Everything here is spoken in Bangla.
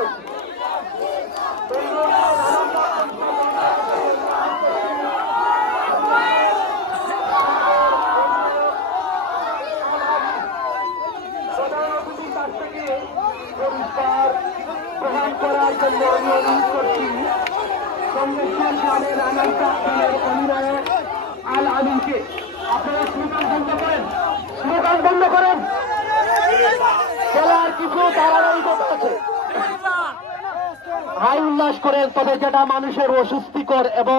করছি। প্রদান করার জন্য আমি অনুরোধ করছি কংগ্রেসের গ্রামের আনার দলের অধিনায়ক আল আমিনকে। আপনারা স্লোগান বন্ধ করেন, স্লোগান বন্ধ করেন। খেলার কিছু ধারাবাহিকতা আছে, হাই উল্লাস করেন, তবে যেটা মানুষের অস্বস্তিকর এবং